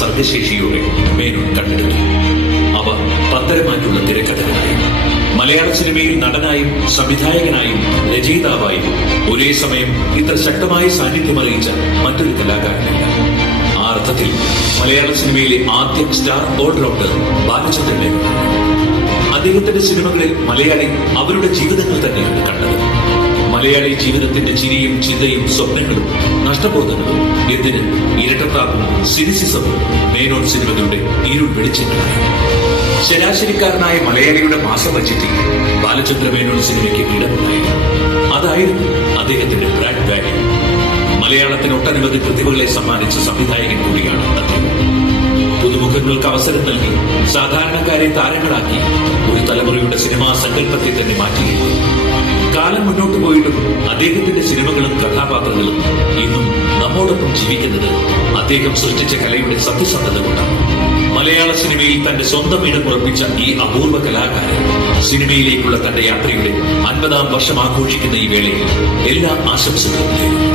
സർഗശേഷിയോടെ മേനോൻ കണ്ടെടുത്തു. അവ പത്തരമാറ്റുള്ള തിരക്കഥകളായി. മലയാള സിനിമയിൽ നടനായും സംവിധായകനായും രചയിതാവായും ഒരേ സമയം ഇത്ര ശക്തമായ സാന്നിധ്യം അറിയിച്ച മറ്റൊരു കലാകാരനില്ല. ആ അർത്ഥത്തിൽ മലയാള സിനിമയിലെ ആദ്യ സ്റ്റാർ ഓൾറൗണ്ടർ ബാലചന്ദ്രൻ മേനോൻ. അദ്ദേഹത്തിന്റെ സിനിമകളിൽ മലയാളി അവരുടെ ജീവിതങ്ങൾ തന്നെയാണ് കണ്ടത്. മലയാളി ജീവിതത്തിന്റെ ചിരിയും ചിന്തയും സ്വപ്നങ്ങളും നഷ്ടബോധങ്ങളും എന്തിന് ഇരട്ടത്താപ്പും സിനിസിസവും മേനോൻ സിനിമകളുടെ ഇരുൾ വെളിച്ചങ്ങളായി. ശരാശരിക്കാരനായ മലയാളിയുടെ മാസ ബഡ്ജറ്റിൽ ബാലചന്ദ്ര മേനോൻ സിനിമയ്ക്ക് ഇടമുണ്ടായിരുന്നു. അതായിരുന്നു അദ്ദേഹത്തിന്റെ ബ്രാൻഡ് വാല്യൂ. മലയാളത്തിന് ഒട്ടനവധി പ്രതിഭകളെ സമ്മാനിച്ച സംവിധായകൻ കൂടിയാണ് അദ്ദേഹം. പുതുമുഖങ്ങൾക്ക് അവസരം നൽകി സാധാരണക്കാരെ താരങ്ങളാക്കി ഒരു തലമുറയുടെ സിനിമാ സങ്കല്പത്തെ തന്നെ മാറ്റിയിരുന്നു. കാലം മുന്നോട്ട് പോയിട്ടും അദ്ദേഹത്തിന്റെ സിനിമകളും കഥാപാത്രങ്ങളും ഇന്നും നമ്മോടൊപ്പം ജീവിക്കുന്നത് അദ്ദേഹം സൃഷ്ടിച്ച കലയുടെ സത്യസന്ധത കൊണ്ടാണ്. മലയാള സിനിമയിൽ തന്റെ സ്വന്തം ഇടം ഉറപ്പിച്ച ഈ അപൂർവ കലാകാരൻ സിനിമയിലേക്കുള്ള തന്റെ യാത്രയുടെ 50-ാം വർഷം ആഘോഷിക്കുന്ന ഈ വേളയിൽ എല്ലാ ആശംസകളും നേരുന്നു.